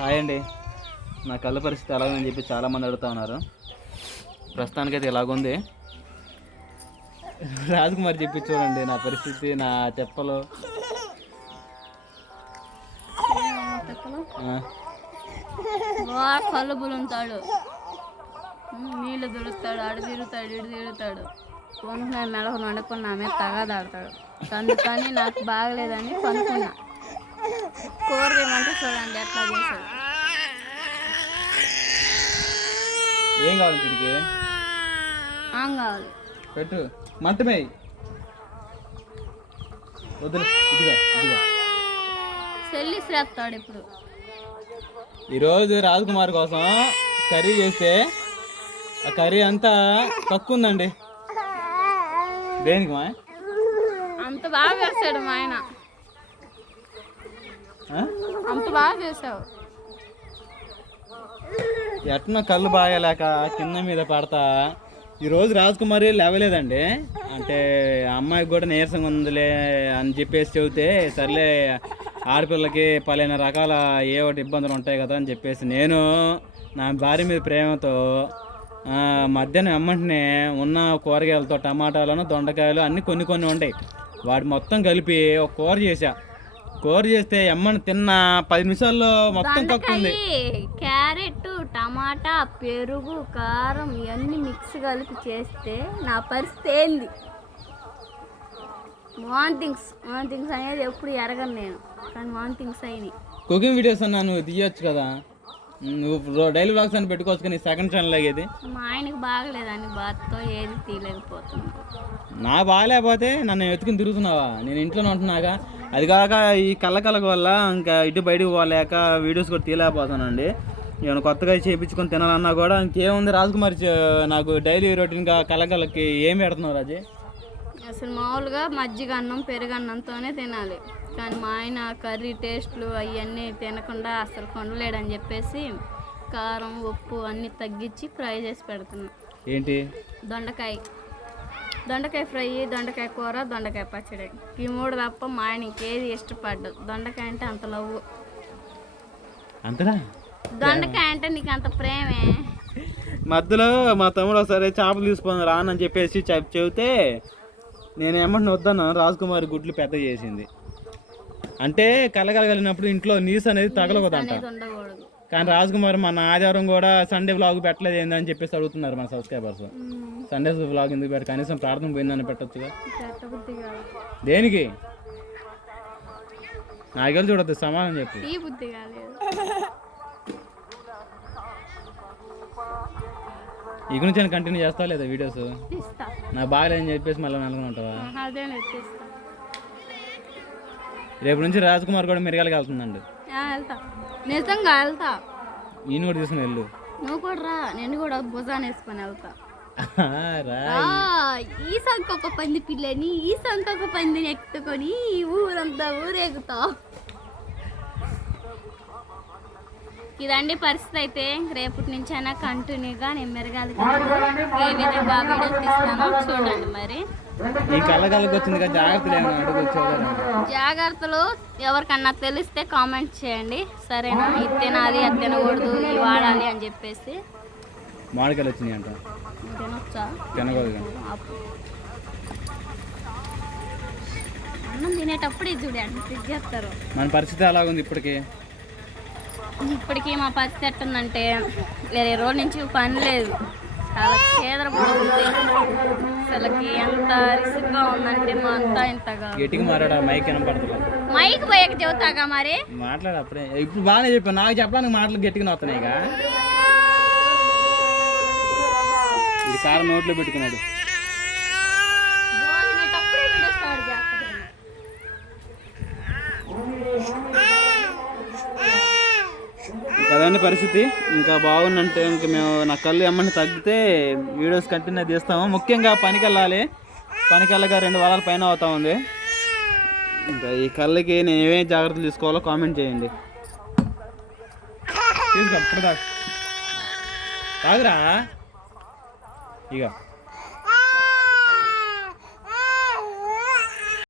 Hi అండి. నా కళ్ళ పరిస్థితి ఎలాగని చెప్పి చాలామంది అడుగుతూ ఉన్నారు. ప్రస్తుతానికైతే ఇలాగుంది. రాజకుమారి చెప్పి చూడండి నా పరిస్థితి, నా చెప్పలు. కళ్ళు బులుతాడు, నీళ్ళు దుడుస్తాడు, అడు తిరుగుతాడు, ఇడు తిరుగుతాడు. కొనుక్కున్నా మెలకు వండుకుని నా మీద తగాదాడతాడు. అందుకని నాకు బాగలేదని కొనుక్కున్నా. కూర ఏమంటే చూడండి ఎట్లా చేశాడు. ఏం కావాలి వీడికి? ఆం కావాలి. పెట్టు మంటమే వద్దు. ఇదిగా ఇదిగా చెల్లి శ్రేస్తాడు. ఇప్పుడు ఈరోజు రాజకుమారి కోసం కర్రీ చేస్తే ఆ కర్రీ అంతా తక్కువ ఉందండి. దేనికి మా అంత బాగా చేస్తాడు మా ఆయన. అంత బాగా చేసావు. ఎట్లా కళ్ళు బాగాలేక కింద మీద పడతా ఈరోజు రాజకుమారి లేవలేదండి. అంటే అమ్మాయికి కూడా నీరసంగా ఉందిలే అని చెప్పేసి చెబితే సర్లే ఆడపిల్లకి పలానా రకాల ఏ ఒకటి ఇబ్బందులు ఉంటాయి కదా అని చెప్పేసి నేను నా భార్య మీద ప్రేమతో మధ్యాహ్నం వెంటనే ఉన్న కూరగాయలతో టమాటాలను దొండకాయలు అన్నీ కొన్ని ఉంటాయి. వాటి మొత్తం కలిపి ఒక కూర చేసా. కూర చేస్తే ఎమ్మని తిన్న 10 నిమిషాల్లో మొత్తం కక్కుంది. క్యారెట్, టమాటా, పెరుగు, కారం ఇవన్నీ మిక్స్ కలిపి చేస్తే నా పరిస్థితి ఏంది? వాంటింగ్స్ అనేది ఎప్పుడు ఎరగను నేను, కానీ వాంటింగ్స్ అయినాయి. కుకింగ్ వీడియోస్ అన్నా నువ్వు తీయొచ్చు కదా, నువ్వు డైలీ వ్లాగ్స్ అని పెట్టుకోవచ్చు కానీ సెకండ్ ఛానల్ అయ్యేది. మా ఆయనకి బాగలేదని బాధతో ఏది తీయలేకపోతున్నా. నా బాగాలేకపోతే నన్ను ఎత్తుకుని తిరుగుతున్నావా? నేను ఇంట్లోనే ఉంటున్నాగా. అది కాక ఈ కళ్ళకలక వల్ల ఇంకా ఇటు బయటకు పోలేక వీడియోస్ కూడా తీయలేకపోతానండి. ఏమైనా కొత్తగా చేయించుకొని తినాలన్నా కూడా ఇంకేముంది. రాజకుమారి నాకు డైలీ రొటీన్గా కళ్ళకలకి ఏం పెడుతున్నావు రాజీ? అసలు మామూలుగా మజ్జిగ అన్నం, పెరుగన్నంతోనే తినాలి. కానీ మా ఆయన కర్రీ టేస్ట్లు అవన్నీ తినకుండా అసలు కొండలేడని చెప్పేసి కారం, ఉప్పు అన్నీ తగ్గించి ఫ్రై చేసి పెడుతున్నా. ఏంటి? దొండకాయ ఫ్రై, దొండకాయ కూర, దొండకాయ పచ్చడి. ఈ 3 తప్ప మా ఆయన ఇంకేది ఇష్టపడ్డు. దొండకాయ అంటే అంత లవ్. అంతరా దొండకాయ అంటే నీకు అంత ప్రేమే. మధ్యలో మా తమ్ముడు ఒకసారి చేపలు తీసుకొని రానని చెప్పేసి చెబితే నేను ఏమంటున్నా వద్దాను. రాజకుమారి గుడ్లు పెద్ద చేసింది. అంటే కలగలిగినప్పుడు ఇంట్లో నీసు అనేది తగలకూడదంట. కానీ రాజకుమారి మన ఆదివారం కూడా సండే వ్లాగ్ పెట్టలేదు ఏందని చెప్పేసి అడుగుతున్నారు మన సబ్స్క్రైబర్స్. సండే వ్లాగ్ ఎందుకు పెట్ట? కనీసం ప్రార్థన పోయిందని పెట్టచ్చుగా. దేనికి? నాగలు చూడద్దు, సమానం చెప్పు. ఇక నుంచి నేను కంటిన్యూ చేస్తా లేదా వీడియోస్? నాకు బాగాలేదని చెప్పేసి మళ్ళీ నెలకొని ఉంటావా? రేపు నుంచి రాజకుమార్ కూడా మిరగాలకి వెళ్తుందండి. నిజంగా వెళ్తా. ఈయన కూడా తీసుకుని వెళ్ళు. నువ్వు కూడా రా, నేను కూడా భుజాన్ని వేసుకొని వెళ్తా. ఈ సంకొక పంది పిల్లని, ఈ సంకొక పందిని ఎత్తుకొని ఊరంతా ఊరేగుతా. ఇదండి పరిస్థితి. అయితే రేపటి నుంచి అయినా కంటిన్యూగా నేను మిరగాలకి ఏ విధంగా వీడియోస్ తీస్తానో చూడండి. మరి ఈ కళ్ళకి వచ్చింది జాగ్రత్తలు ఎవరికన్నా తెలిస్తే కామెంట్ చేయండి, సరేనా? ఇది తినాలి, అది తినకూడదు, ఇది వాడాలి అని చెప్పేసి. మామిడికాయలు వచ్చినాయి అంట. తినొచ్చా? తినకూడదు. అన్నం తినేటప్పుడు ఇది చూడండి తిరిగేస్తారు. మన పరిస్థితి అలాగుంది ఇప్పటికీ మా పరిస్థితి ఎట్టుందంటే 20 రోజుల నుంచి పని లేదు. చాలా చేదరపడుతుంది. అసలుకి ఎంత రిస్క్గా ఉందంటే మా అంతా ఇంతగా. గట్టిగా మాట్లాడా, మైక్ వినపడుతుంది. మైక్ పోయాక చెబుతాగా మరి. మాట్లాడు అప్పుడే. ఇప్పుడు బాగానే చెప్పాను. నాకు చెప్పడానికి మాటలు గట్టిగా వస్తున్నాయిగా. ఇది కారం నోట్లో పెట్టుకున్నాడు. కదండి పరిస్థితి. ఇంకా బాగుందంటే ఇంక మేము నా కళ్ళు ఎమ్మని తగ్గితే వీడియోస్ కంటిన్యూ తీస్తాము. ముఖ్యంగా పనికి వెళ్ళాలి. పనికి వెళ్ళగా 2 వారాల పైన అవుతా ఉంది. ఇంకా ఈ కళ్ళకి నేను ఏమేమి జాగ్రత్తలు తీసుకోవాలో కామెంట్ చేయండి. తీసుకో ఇప్పుడు తాగురా ఇక.